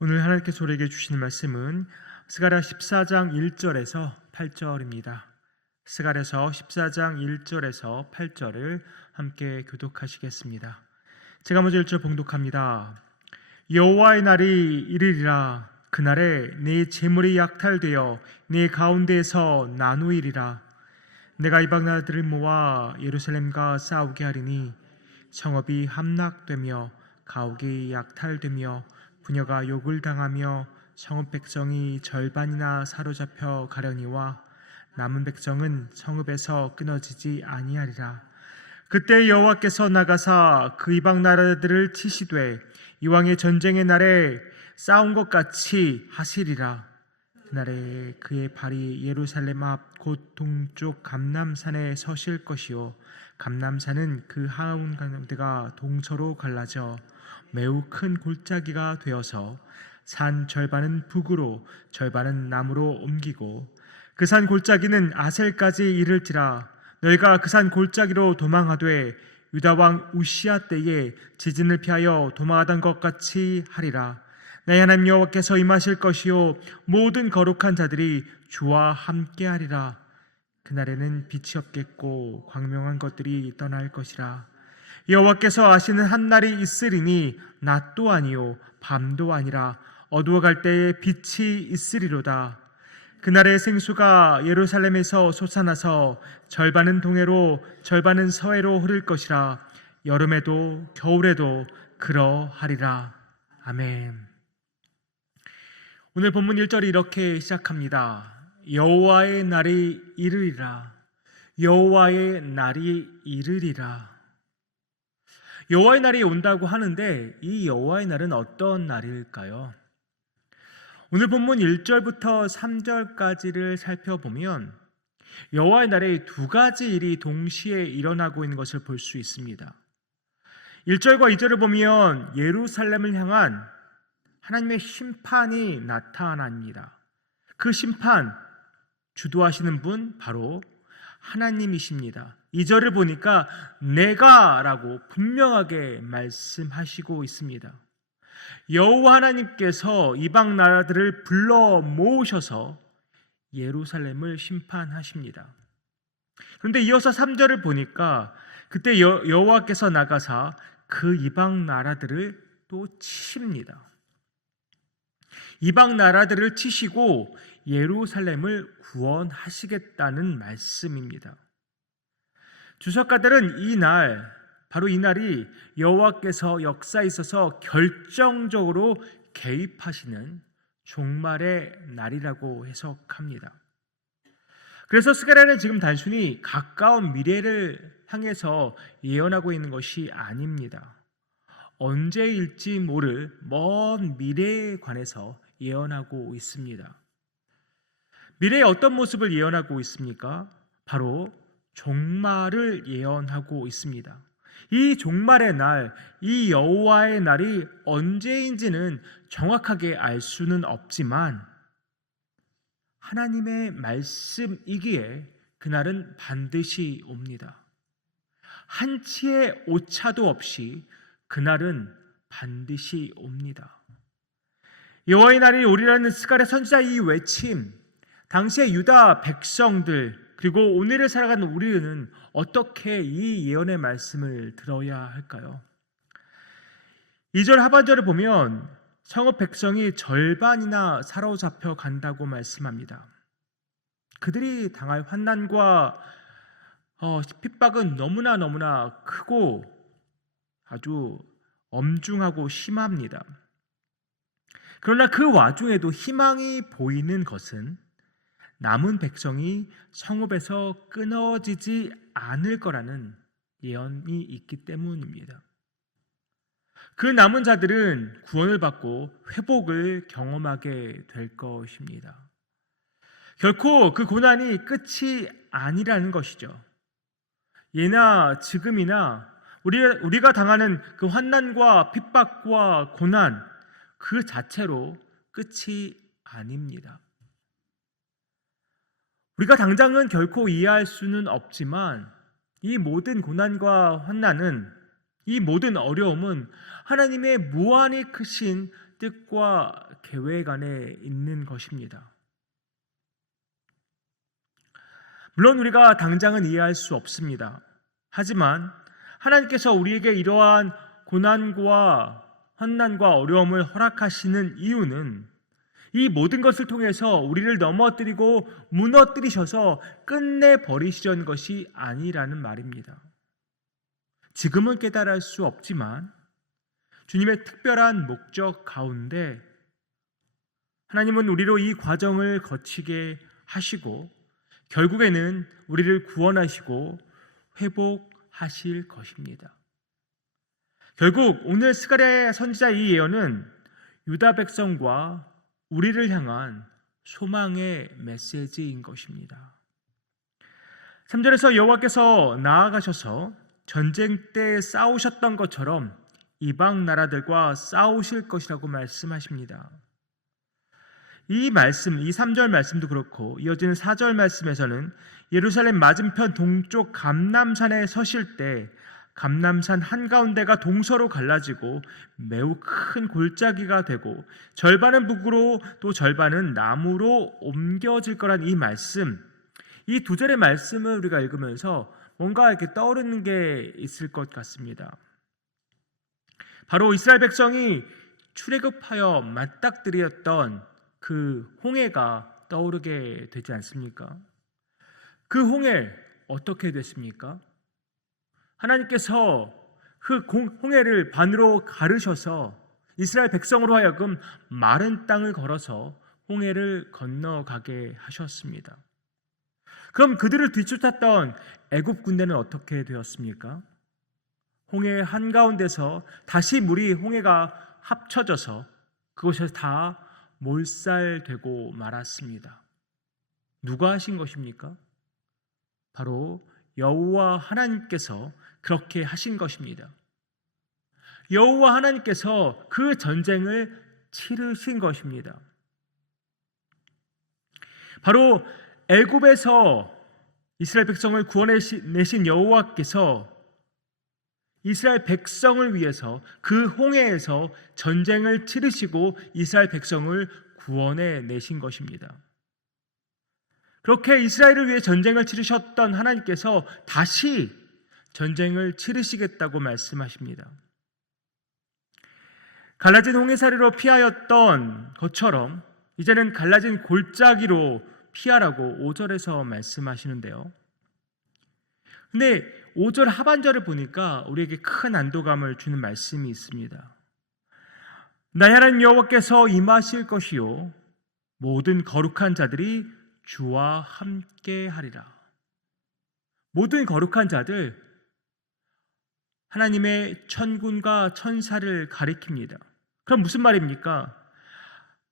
오늘 하나님께서 우리에게 주시는 말씀은 스가랴 14장 1절에서 8절입니다. 스가랴서 14장 1절에서 8절을 함께 교독하시겠습니다. 제가 먼저 1절 봉독합니다. 여호와의 날이 이르리라 그날에 네 재물이 약탈되어 네 가운데에서 나누이리라 내가 이방 나라들을 모아 예루살렘과 싸우게 하리니 성읍이 함락되며 가옥이 약탈되며 부녀가 욕을 당하며 성읍 백성이 절반이나 사로잡혀 가려니와 남은 백성은 성읍에서 끊어지지 아니하리라. 그때 여호와께서 나가사 그 이방 나라들을 치시되 이왕의 전쟁의 날에 싸운 것 같이 하시리라. 그날에 그의 발이 예루살렘 앞 곧 동쪽 감남산에 서실 것이요 감남산은 그 하운 가운데가 동서로 갈라져 매우 큰 골짜기가 되어서 산 절반은 북으로 절반은 남으로 옮기고 그 산 골짜기는 아셀까지 이를지라 너희가 그 산 골짜기로 도망하되 유다 왕 우시아 때에 지진을 피하여 도망하던 것 같이 하리라. 내 하나님 여호와께서 임하실 것이요 모든 거룩한 자들이 주와 함께하리라. 그날에는 빛이 없겠고 광명한 것들이 떠날 것이라 여호와께서 아시는 한 날이 있으리니 낮도 아니요 밤도 아니라 어두워갈 때에 빛이 있으리로다 그날의 생수가 예루살렘에서 솟아나서 절반은 동해로 절반은 서해로 흐를 것이라 여름에도 겨울에도 그러하리라 아멘 오늘 본문 1절이 이렇게 시작합니다. 여호와의 날이 이르리라. 여호와의 날이 이르리라. 여호와의 날이 온다고 하는데 이 여호와의 날은 어떤 날일까요? 오늘 본문 1절부터 3절까지를 살펴보면 여호와의 날에 두 가지 일이 동시에 일어나고 있는 것을 볼 수 있습니다. 1절과 2절을 보면 예루살렘을 향한 하나님의 심판이 나타납니다. 그 심판 주도하시는 분 바로 하나님이십니다. 2절을 보니까 내가라고 분명하게 말씀하시고 있습니다. 여호와 하나님께서 이방 나라들을 불러 모으셔서 예루살렘을 심판하십니다. 그런데 이어서 3절을 보니까 그때 여, 여호와께서 나가사 그 이방 나라들을 또 치십니다. 이방 나라들을 치시고 예루살렘을 구원하시겠다는 말씀입니다. 주석가들은 이 날, 바로 이 날이 여호와께서 역사에 있어서 결정적으로 개입하시는 종말의 날이라고 해석합니다. 그래서 스가랴는 지금 단순히 가까운 미래를 향해서 예언하고 있는 것이 아닙니다. 언제일지 모를 먼 미래에 관해서 예언하고 있습니다. 미래의 어떤 모습을 예언하고 있습니까? 바로 종말을 예언하고 있습니다. 이 종말의 날, 이 여호와의 날이 언제인지는 정확하게 알 수는 없지만 하나님의 말씀이기에 그날은 반드시 옵니다. 한치의 오차도 없이 그날은 반드시 옵니다. 여호와의 날이 오리라는 스가랴 선지자 이 외침, 당시의 유다 백성들 그리고 오늘을 살아가는 우리는 어떻게 이 예언의 말씀을 들어야 할까요? 2절 하반절을 보면 성읍 백성이 절반이나 사로잡혀 간다고 말씀합니다. 그들이 당할 환난과 어, 핍박은 너무나 너무나 크고 아주 엄중하고 심합니다. 그러나 그 와중에도 희망이 보이는 것은 남은 백성이 성읍에서 끊어지지 않을 거라는 예언이 있기 때문입니다. 그 남은 자들은 구원을 받고 회복을 경험하게 될 것입니다. 결코 그 고난이 끝이 아니라는 것이죠. 예나 지금이나 우리, 우리가 당하는 그 환난과 핍박과 고난 그 자체로 끝이 아닙니다. 우리가 당장은 결코 이해할 수는 없지만 이 모든 고난과 환난은 이 모든 어려움은 하나님의 무한히 크신 뜻과 계획 안에 있는 것입니다. 물론 우리가 당장은 이해할 수 없습니다. 하지만 하나님께서 우리에게 이러한 고난과 환난과 어려움을 허락하시는 이유는 이 모든 것을 통해서 우리를 넘어뜨리고 무너뜨리셔서 끝내 버리시려는 것이 아니라는 말입니다. 지금은 깨달을 수 없지만 주님의 특별한 목적 가운데 하나님은 우리로 이 과정을 거치게 하시고 결국에는 우리를 구원하시고 회복하실 것입니다. 결국 오늘 스가랴 선지자 이 예언은 유다 백성과 우리를 향한 소망의 메시지인 것입니다. 3절에서 여호와께서 나아가셔서 전쟁 때 싸우셨던 것처럼 이방 나라들과 싸우실 것이라고 말씀하십니다. 이 말씀, 이 3절 말씀도 그렇고 이어지는 4절 말씀에서는 예루살렘 맞은편 동쪽 감남산에 서실 때 감남산 한가운데가 동서로 갈라지고 매우 큰 골짜기가 되고 절반은 북으로 또 절반은 남으로 옮겨질 거란 이 말씀 이 두 절의 말씀을 우리가 읽으면서 뭔가 이렇게 떠오르는 게 있을 것 같습니다. 바로 이스라엘 백성이 출애굽하여 맞닥뜨렸던 그 홍해가 떠오르게 되지 않습니까? 그 홍해 어떻게 됐습니까? 하나님께서 그 홍해를 반으로 가르셔서 이스라엘 백성으로 하여금 마른 땅을 걸어서 홍해를 건너가게 하셨습니다. 그럼 그들을 뒤쫓았던 애굽 군대는 어떻게 되었습니까? 홍해 한가운데서 다시 물이 홍해가 합쳐져서 그곳에서 다 몰살되고 말았습니다. 누가 하신 것입니까? 바로 여호와 하나님께서 그렇게 하신 것입니다. 여호와 하나님께서 그 전쟁을 치르신 것입니다. 바로 애굽에서 이스라엘 백성을 구원내신 여호와께서 이스라엘 백성을 위해서 그 홍해에서 전쟁을 치르시고 이스라엘 백성을 구원해 내신 것입니다. 그렇게 이스라엘을 위해 전쟁을 치르셨던 하나님께서 다시 전쟁을 치르시겠다고 말씀하십니다. 갈라진 홍해사리로 피하였던 것처럼 이제는 갈라진 골짜기로 피하라고 5절에서 말씀하시는데요. 근데 5절 하반절을 보니까 우리에게 큰 안도감을 주는 말씀이 있습니다. 나야는 여호와께서 임하실 것이요 모든 거룩한 자들이 주와 함께 하리라. 모든 거룩한 자들 하나님의 천군과 천사를 가리킵니다. 그럼 무슨 말입니까?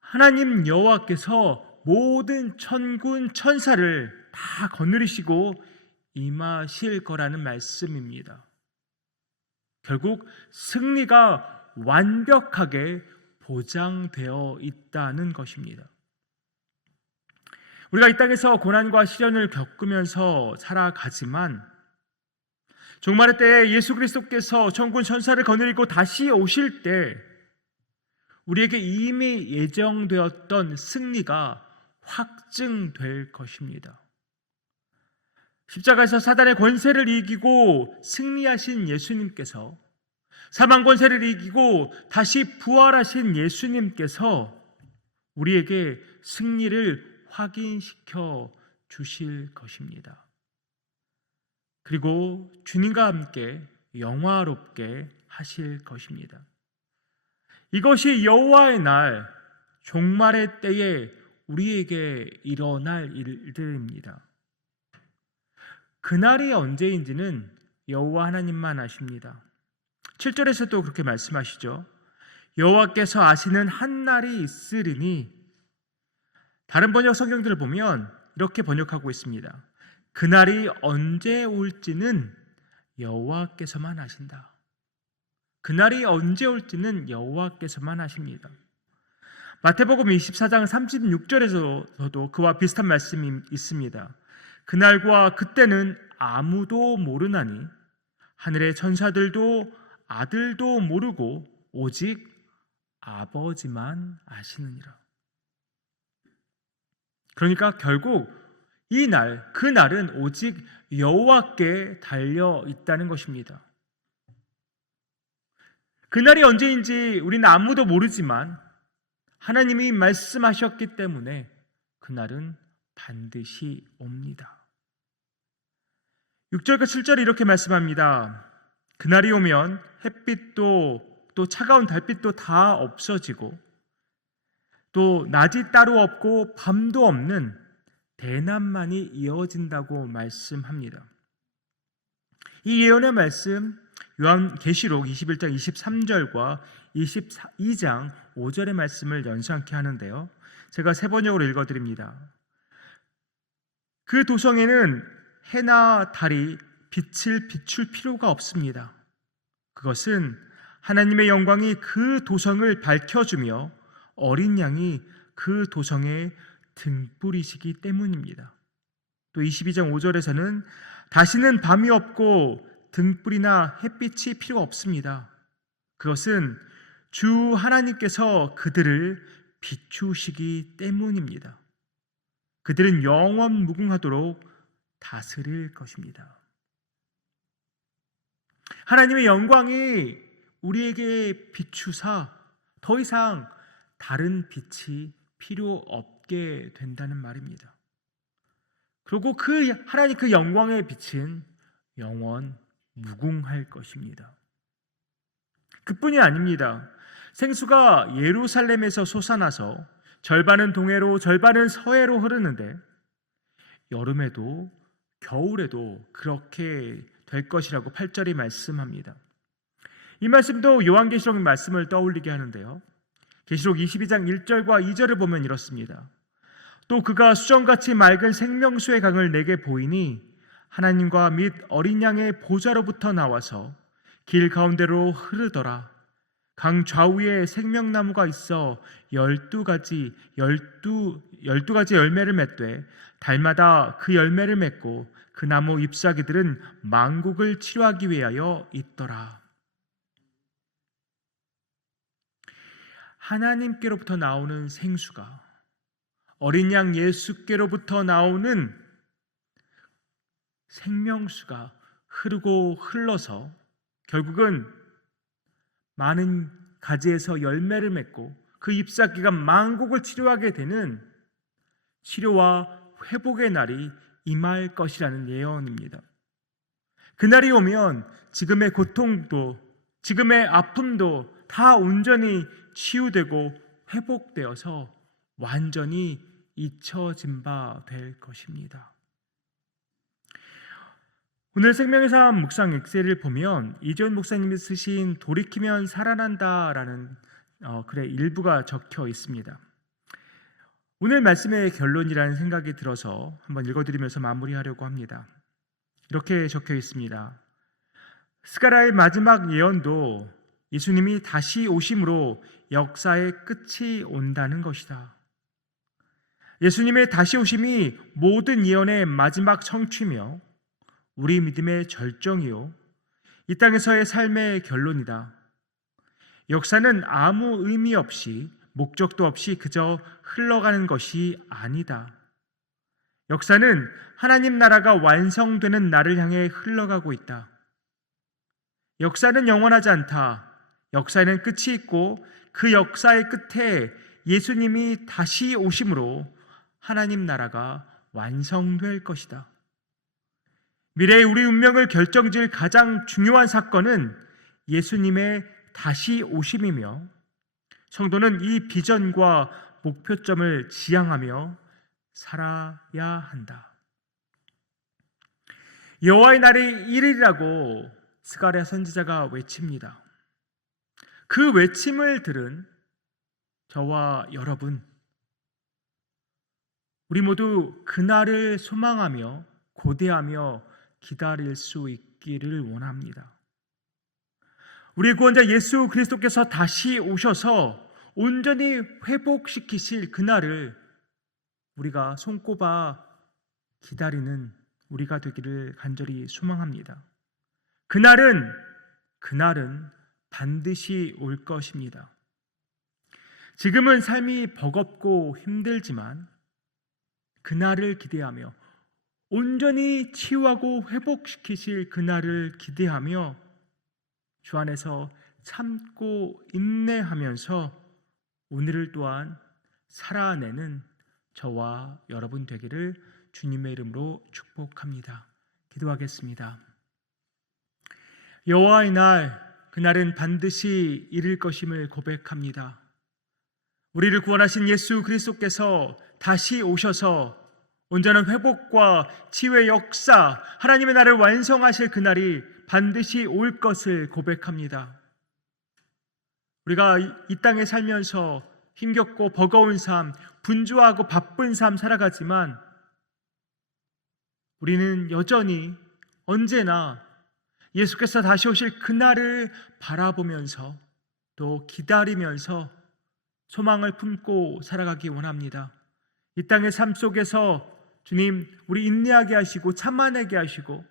하나님 여호와께서 모든 천군 천사를 다 거느리시고 임하실 거라는 말씀입니다. 결국 승리가 완벽하게 보장되어 있다는 것입니다. 우리가 이 땅에서 고난과 시련을 겪으면서 살아가지만 종말의 때에 예수 그리스도께서 천군 천사를 거느리고 다시 오실 때 우리에게 이미 예정되었던 승리가 확증될 것입니다. 십자가에서 사단의 권세를 이기고 승리하신 예수님께서 사망 권세를 이기고 다시 부활하신 예수님께서 우리에게 승리를 확인시켜 주실 것입니다. 그리고 주님과 함께 영화롭게 하실 것입니다. 이것이 여호와의 날 종말의 때에 우리에게 일어날 일들입니다. 그날이 언제인지는 여호와 하나님만 아십니다. 7절에서도 그렇게 말씀하시죠. 여호와께서 아시는 한 날이 있으리니 다른 번역 성경들을 보면 이렇게 번역하고 있습니다. 그날이 언제 올지는 여호와께서만 아신다. 그날이 언제 올지는 여호와께서만 아십니다. 마태복음 24장 36절에서도 그와 비슷한 말씀이 있습니다. 그날과 그때는 아무도 모르나니 하늘의 천사들도 아들도 모르고 오직 아버지만 아시느니라. 그러니까 결국 이 날, 그 날은 오직 여호와께 달려 있다는 것입니다. 그날이 언제인지 우리는 아무도 모르지만 하나님이 말씀하셨기 때문에 그날은 반드시 옵니다. 6절과 7절이 이렇게 말씀합니다. 그날이 오면 햇빛도 또 차가운 달빛도 다 없어지고 또 낮이 따로 없고 밤도 없는 대낮만이 이어진다고 말씀합니다. 이 예언의 말씀 요한 계시록 21장 23절과 22장 5절의 말씀을 연상케 하는데요. 제가 세 번역으로 읽어 드립니다. 그 도성에는 해나 달이 빛을 비출 필요가 없습니다. 그것은 하나님의 영광이 그 도성을 밝혀주며 어린 양이 그 도성의 등불이시기 때문입니다. 또 22장 5절에서는 다시는 밤이 없고 등불이나 햇빛이 필요 없습니다. 그것은 주 하나님께서 그들을 비추시기 때문입니다. 그들은 영원 무궁하도록 다스릴 것입니다. 하나님의 영광이 우리에게 비추사 더 이상 다른 빛이 필요 없 게 된다는 말입니다. 그리고 그 하나님 그 영광의 빛은 영원 무궁할 것입니다. 그뿐이 아닙니다. 생수가 예루살렘에서 솟아나서 절반은 동해로 절반은 서해로 흐르는데 여름에도 겨울에도 그렇게 될 것이라고 8절이 말씀합니다. 이 말씀도 요한계시록 말씀을 떠올리게 하는데요. 계시록 22장 1절과 2절을 보면 이렇습니다. 또 그가 수정같이 맑은 생명수의 강을 내게 보이니 하나님과 및 어린 양의 보좌로부터 나와서 길 가운데로 흐르더라. 강 좌우에 생명나무가 있어 열두 가지 열두 열두 가지 열매를 맺되 달마다 그 열매를 맺고 그 나무 잎사귀들은 망국을 치료하기 위하여 있더라. 하나님께로부터 나오는 생수가 어린 양 예수께로부터 나오는 생명수가 흐르고 흘러서 결국은 많은 가지에서 열매를 맺고 그 잎사귀가 망국을 치료하게 되는 치료와 회복의 날이 임할 것이라는 예언입니다. 그날이 오면 지금의 고통도 지금의 아픔도 다 온전히 치유되고 회복되어서 완전히 잊혀진 바 될 것입니다. 오늘 생명의 삶 묵상 엑셀을 보면 이재훈 목사님이 쓰신 돌이키면 살아난다라는 어, 글의 일부가 적혀 있습니다. 오늘 말씀의 결론이라는 생각이 들어서 한번 읽어드리면서 마무리하려고 합니다. 이렇게 적혀 있습니다. 스가라의 마지막 예언도 예수님이 다시 오심으로 역사의 끝이 온다는 것이다. 예수님의 다시 오심이 모든 예언의 마지막 성취며 우리 믿음의 절정이요. 이 땅에서의 삶의 결론이다. 역사는 아무 의미 없이 목적도 없이 그저 흘러가는 것이 아니다. 역사는 하나님 나라가 완성되는 날을 향해 흘러가고 있다. 역사는 영원하지 않다. 역사에는 끝이 있고 그 역사의 끝에 예수님이 다시 오심으로 하나님 나라가 완성될 것이다. 미래의 우리 운명을 결정질 가장 중요한 사건은 예수님의 다시 오심이며 성도는 이 비전과 목표점을 지향하며 살아야 한다. 여호와의 날이 1일이라고 스가랴 선지자가 외칩니다. 그 외침을 들은 저와 여러분 우리 모두 그날을 소망하며 고대하며 기다릴 수 있기를 원합니다. 우리 구원자 예수 그리스도께서 다시 오셔서 온전히 회복시키실 그날을 우리가 손꼽아 기다리는 우리가 되기를 간절히 소망합니다. 그날은 그날은 반드시 올 것입니다. 지금은 삶이 버겁고 힘들지만 그날을 기대하며 온전히 치유하고 회복시키실 그날을 기대하며 주 안에서 참고 인내하면서 오늘을 또한 살아내는 저와 여러분 되기를 주님의 이름으로 축복합니다. 기도하겠습니다. 여호와의 날 그날은 반드시 이를 것임을 고백합니다. 우리를 구원하신 예수 그리스도께서 다시 오셔서 온전한 회복과 치유의 역사, 하나님의 나를 완성하실 그날이 반드시 올 것을 고백합니다. 우리가 이- 이 땅에 살면서 힘겹고 버거운 삶, 분주하고 바쁜 삶 살아가지만 우리는 여전히 언제나 예수께서 다시 오실 그날을 바라보면서 또 기다리면서 소망을 품고 살아가기 원합니다. 이 땅의 삶 속에서 주님 우리 인내하게 하시고 참만하게 하시고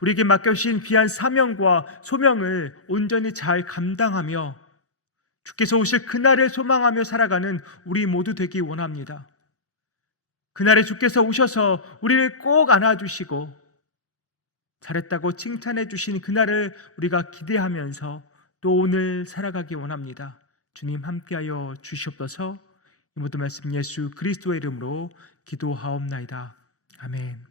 우리에게 맡겨주신 귀한 사명과 소명을 온전히 잘 감당하며 주께서 오실 그날을 소망하며 살아가는 우리 모두 되기 원합니다. 그날에 주께서 오셔서 우리를 꼭 안아주시고 잘했다고 칭찬해 주신 그날을 우리가 기대하면서 또 오늘 살아가기 원합니다. 주님 함께하여 주시옵소서. 이 모든 말씀 예수 그리스도의 이름으로 기도하옵나이다. 아멘.